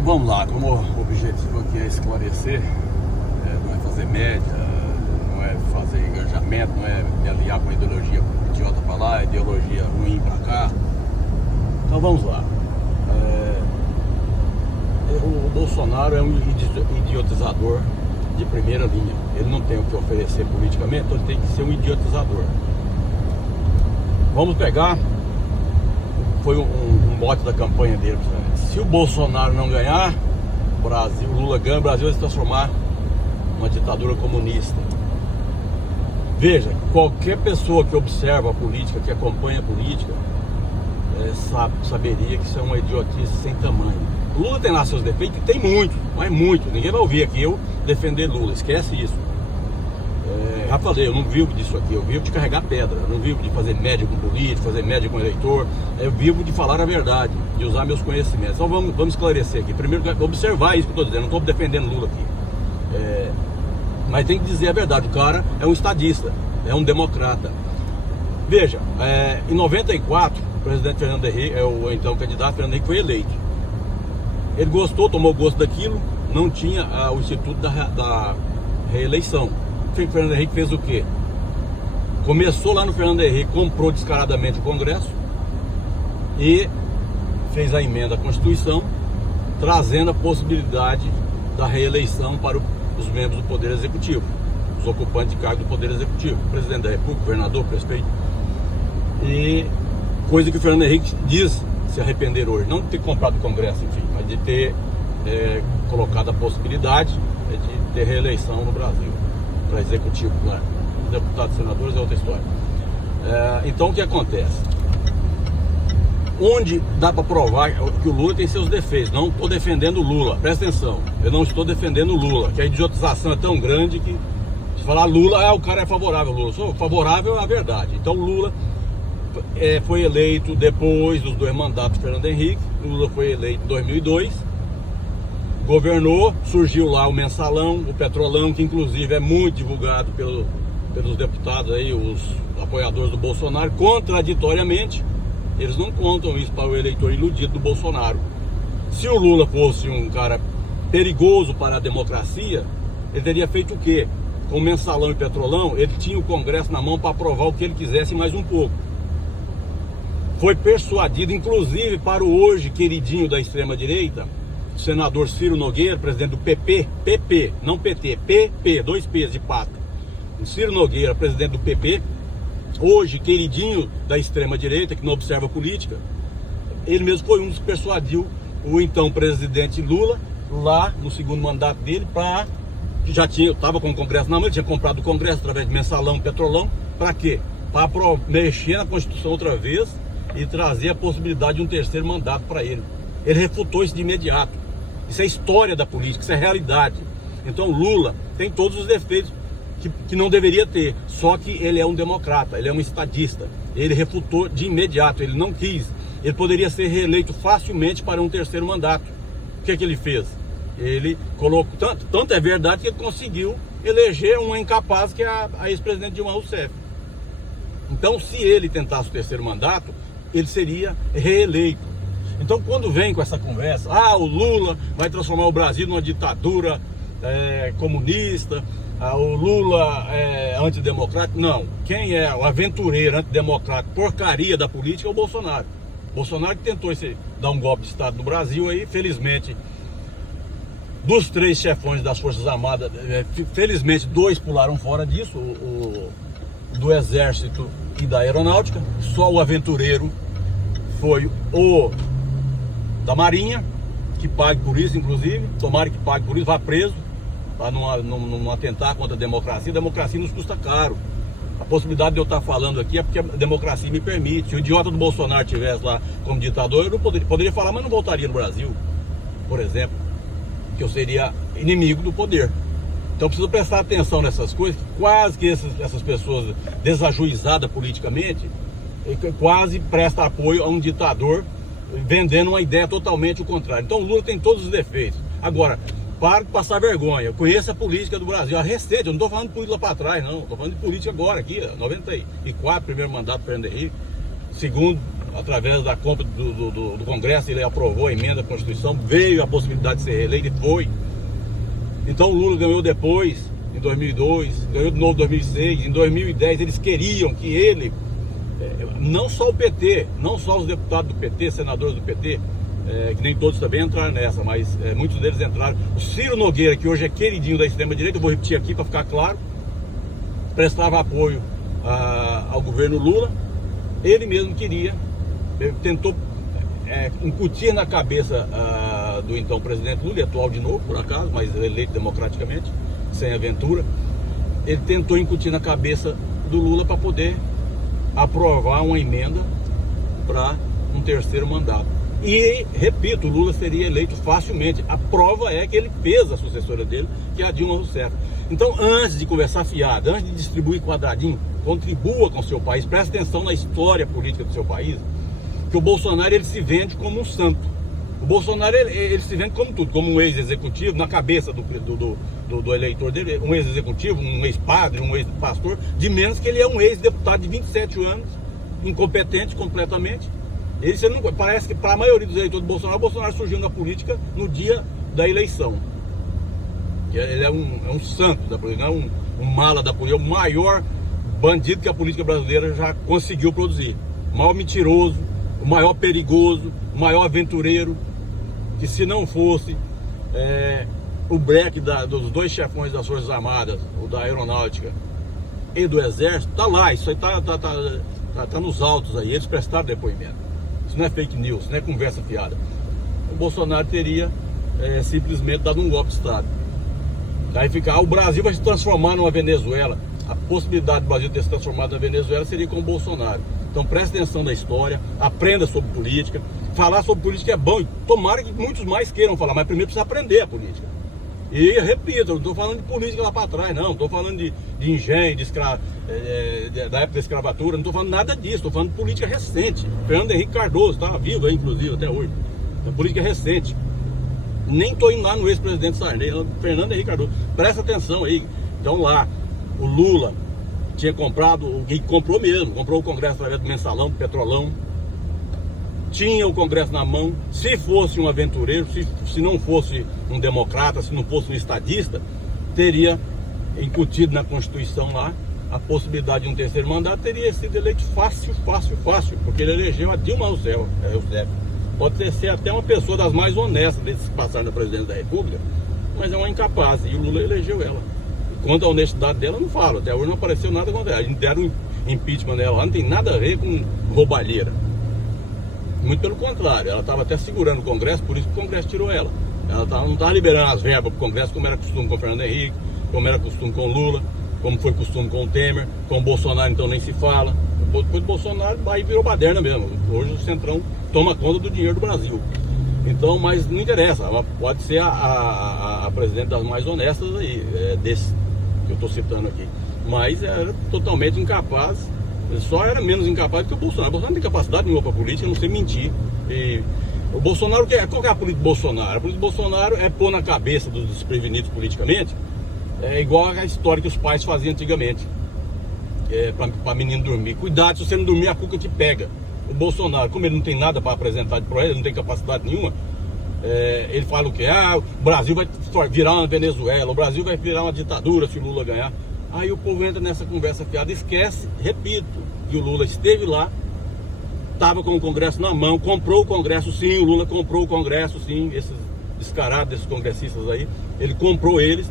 Então vamos lá, como o objetivo aqui é esclarecer, não é fazer média, não é fazer engajamento, não é me aliar com a ideologia idiota pra lá, ideologia ruim pra cá. Então vamos lá. O Bolsonaro é um idiotizador de primeira linha. Ele não tem o que oferecer politicamente, então ele tem que ser um idiotizador. Vamos pegar, foi um mote da campanha dele. Se o Bolsonaro não ganhar, o Lula ganha, o Brasil vai se transformar numa ditadura comunista. Veja, qualquer pessoa que observa a política, que acompanha a política, saberia que isso é uma idiotice sem tamanho. O Lula tem lá seus defeitos, que tem muito, mas muito. Ninguém vai ouvir aqui eu defender Lula, esquece isso. Já falei, eu não vivo disso aqui, eu vivo de carregar pedra, eu não vivo de fazer média com político, fazer média com eleitor, eu vivo de falar a verdade, de usar meus conhecimentos. Então vamos esclarecer aqui. Primeiro, observar isso que eu estou dizendo, não estou defendendo Lula aqui. Mas tem que dizer a verdade, o cara é um estadista, é um democrata. Veja, em 94, o presidente Fernando Henrique, o então candidato Fernando Henrique foi eleito. Ele gostou, tomou gosto daquilo, não tinha o instituto da reeleição. O Fernando Henrique fez o quê? Começou lá no Fernando Henrique, comprou descaradamente o Congresso e fez a emenda à Constituição, trazendo a possibilidade da reeleição para os membros do Poder Executivo, os ocupantes de cargo do Poder Executivo, presidente da República, governador, prefeito. E coisa que o Fernando Henrique diz se arrepender hoje, não de ter comprado o Congresso, enfim, mas de ter colocado a possibilidade de ter reeleição no Brasil, para executivo, né? Deputados e senadores é outra história. Então o que acontece? Onde dá para provar que o Lula tem seus defeitos? Não estou defendendo o Lula, presta atenção, eu não estou defendendo o Lula, que a idiotização é tão grande que se falar Lula, o cara é favorável ao Lula. Eu sou favorável à verdade. Então o Lula foi eleito depois dos 2 mandatos do Fernando Henrique. O Lula foi eleito em 2002, governou, surgiu lá o mensalão, o petrolão, que inclusive é muito divulgado pelos deputados aí, os apoiadores do Bolsonaro. Contraditoriamente, eles não contam isso para o eleitor iludido do Bolsonaro. Se o Lula fosse um cara perigoso para a democracia, ele teria feito o quê? Com o mensalão e petrolão, ele tinha o Congresso na mão para aprovar o que ele quisesse mais um pouco. Foi persuadido, inclusive, para o hoje queridinho da extrema-direita, o senador Ciro Nogueira, presidente do PP, não PT, PP, 2 P's de pato. O Ciro Nogueira, presidente do PP, hoje queridinho da extrema-direita, que não observa política, ele mesmo foi um dos que persuadiu o então presidente Lula, lá no segundo mandato dele, que já estava com o Congresso na mão, ele tinha comprado o Congresso através de mensalão, petrolão, para quê? Para mexer na Constituição outra vez e trazer a possibilidade de um 3º mandato para ele. Ele refutou isso de imediato. Isso é história da política, isso é realidade. Então Lula tem todos os defeitos que não deveria ter, só que ele é um democrata, ele é um estadista. Ele refutou de imediato, ele não quis. Ele poderia ser reeleito facilmente para um 3º mandato. O que ele fez? Ele colocou, tanto é verdade que ele conseguiu eleger uma incapaz que é a ex-presidente Dilma Rousseff. Então, se ele tentasse o 3º mandato, ele seria reeleito. Então, quando vem com essa conversa, o Lula vai transformar o Brasil numa ditadura comunista, o Lula é antidemocrático. Não, quem é o aventureiro antidemocrático, porcaria da política é o Bolsonaro. Bolsonaro que tentou dar um golpe de Estado no Brasil aí, felizmente, dos 3 chefões das Forças Armadas, felizmente 2 pularam fora disso, do Exército e da Aeronáutica. Só o aventureiro foi o da Marinha, que pague por isso, inclusive, tomara que pague por isso, vá preso, para não atentar contra a democracia. A democracia nos custa caro. A possibilidade de eu estar falando aqui é porque a democracia me permite. Se o idiota do Bolsonaro estivesse lá como ditador, eu não poderia falar, mas não voltaria no Brasil, por exemplo, que eu seria inimigo do poder. Então eu preciso prestar atenção nessas coisas, quase que essas pessoas desajuizadas politicamente, quase prestam apoio a um ditador, vendendo uma ideia totalmente o contrário. Então o Lula tem todos os defeitos. Agora, para de passar vergonha, conheça a política do Brasil, a recente, eu não estou falando de política lá para trás, não, estou falando de política agora, aqui, 94, primeiro mandato do Fernando Henrique, segundo através da compra do Congresso, ele aprovou a emenda à Constituição, veio a possibilidade de ser reeleito e foi. Então o Lula ganhou depois, em 2002, ganhou de novo em 2006, em 2010 eles queriam que ele, não só o PT, não só os deputados do PT, senadores do PT, que nem todos também entraram nessa, mas muitos deles entraram. O Ciro Nogueira, que hoje é queridinho da extrema-direita, eu vou repetir aqui para ficar claro, prestava apoio ao governo Lula. Ele mesmo queria, ele tentou incutir na cabeça do então presidente Lula, atual de novo, por acaso, mas eleito democraticamente, sem aventura. Ele tentou incutir na cabeça do Lula para poder aprovar uma emenda para um terceiro mandato. E, repito, o Lula seria eleito facilmente. A prova é que ele fez a sucessora dele, que é a Dilma Rousseff. Então, antes de conversar fiado, antes de distribuir quadradinho, contribua com o seu país, preste atenção na história política do seu país, que o Bolsonaro ele se vende como um santo. O Bolsonaro ele se vende como tudo, como um ex-executivo, na cabeça do eleitor dele, um ex-executivo, um ex-padre, um ex-pastor, de menos que ele é um ex-deputado de 27 anos, incompetente completamente. Você não, parece que para a maioria dos eleitores do Bolsonaro, o Bolsonaro surgiu na política no dia da eleição. Ele é um santo da política, não é um mala da política, o maior bandido que a política brasileira já conseguiu produzir. O maior mentiroso, o maior perigoso, o maior aventureiro, que se não fosse o breque dos dois chefões das Forças Armadas, o da Aeronáutica e do Exército, tá lá, isso aí tá nos autos aí, eles prestaram depoimento. Isso não é fake news, isso não é conversa fiada. O Bolsonaro teria simplesmente dado um golpe de Estado. Aí fica, o Brasil vai se transformar numa Venezuela. A possibilidade do Brasil ter se transformado na Venezuela seria com o Bolsonaro. Então preste atenção na história, aprenda sobre política. Falar sobre política é bom, e tomara que muitos mais queiram falar, mas primeiro precisa aprender a política. E repito, eu não estou falando de política lá para trás, não. Estou falando de engenho, da época da escravatura, não estou falando nada disso. Estou falando de política recente. Fernando Henrique Cardoso está vivo aí, inclusive, até hoje. É política recente. Nem estou indo lá no ex-presidente Sarney, Fernando Henrique Cardoso. Presta atenção aí. Então lá, o Lula tinha comprado, e comprou mesmo, comprou o Congresso através do mensalão, do petrolão. Tinha o Congresso na mão. Se fosse um aventureiro, se não fosse um democrata, se não fosse um estadista, teria incutido na Constituição lá a possibilidade de um terceiro mandato, teria sido eleito fácil, porque ele elegeu a Dilma Rousseff. Pode ser até uma pessoa das mais honestas desde que passaram na presidência da República, mas é uma incapaz, e o Lula elegeu ela. Quanto à honestidade dela, não falo, até hoje não apareceu nada contra ela. Deram um impeachment nela lá, não tem nada a ver com roubalheira. Muito pelo contrário, ela estava até segurando o Congresso, por isso que o Congresso tirou ela. Ela não estava liberando as verbas para o Congresso, como era costume com o Fernando Henrique, como era costume com o Lula, como foi costume com o Temer, com o Bolsonaro então nem se fala. Depois do Bolsonaro, aí virou baderna mesmo. Hoje o Centrão toma conta do dinheiro do Brasil. Então, mas não interessa, ela pode ser a presidente das mais honestas aí, desse que eu estou citando aqui. Mas era totalmente incapaz. Ele só era menos incapaz do que o Bolsonaro. O Bolsonaro não tem capacidade nenhuma para política, não sei mentir. E o Bolsonaro, qual que é a política do Bolsonaro? A política do Bolsonaro é pôr na cabeça dos desprevenidos politicamente, igual a história que os pais faziam antigamente, para menino dormir. Cuidado, se você não dormir, a cuca te pega. O Bolsonaro, como ele não tem nada para apresentar de projeto, não tem capacidade nenhuma, ele fala o quê? O Brasil vai virar uma Venezuela, o Brasil vai virar uma ditadura se o Lula ganhar. Aí o povo entra nessa conversa fiada, esquece, repito, que o Lula esteve lá, estava com o Congresso na mão, comprou o Congresso sim, o Lula comprou o Congresso sim, esses descarados, esses congressistas aí, ele comprou eles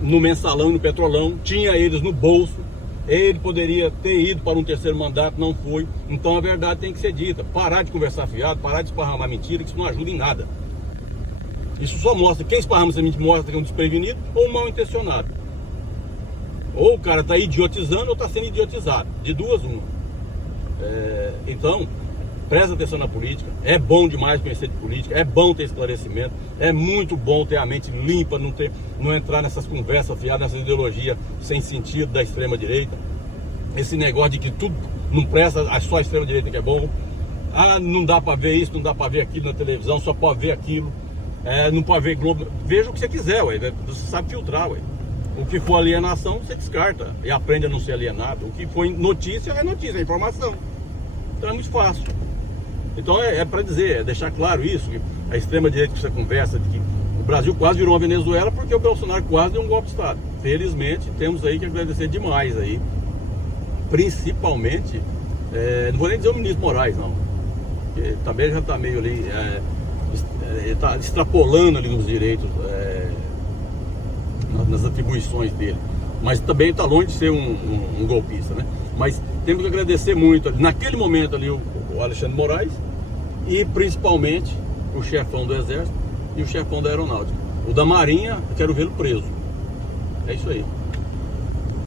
no mensalão e no petrolão, tinha eles no bolso, ele poderia ter ido para um terceiro mandato, não foi. Então a verdade tem que ser dita, parar de conversar fiado, parar de esparramar mentira, que isso não ajuda em nada. Isso só mostra, quem esparrama essa mentira mostra que é um desprevenido ou um mal intencionado. Ou o cara está idiotizando ou está sendo idiotizado. De duas, uma. Então, presta atenção na política. É bom demais conhecer de política. É bom ter esclarecimento. É muito bom ter a mente limpa, não entrar nessas conversas fiadas, nessa ideologia sem sentido da extrema-direita. Esse negócio de que tudo não presta, só a extrema-direita que é bom. Não dá para ver isso, não dá para ver aquilo na televisão, só pode ver aquilo. Não pode ver Globo. Veja o que você quiser, ué. Você sabe filtrar, ué. O que for alienação, você descarta e aprende a não ser alienado. O que for notícia, é notícia, é informação. Então é muito fácil. Então é para dizer, é deixar claro isso, que a extrema-direita que você conversa, de que o Brasil quase virou uma Venezuela porque o Bolsonaro quase deu um golpe de Estado. Felizmente, temos aí que agradecer demais aí, principalmente, não vou nem dizer o ministro Moraes, não, porque também já está meio ali, está extrapolando ali nos direitos, nas atribuições dele, mas também está longe de ser um golpista, né? Mas temos que agradecer muito, naquele momento ali, o Alexandre Moraes e principalmente o chefão do Exército e o chefão da Aeronáutica. O da Marinha, quero vê-lo preso. É isso aí.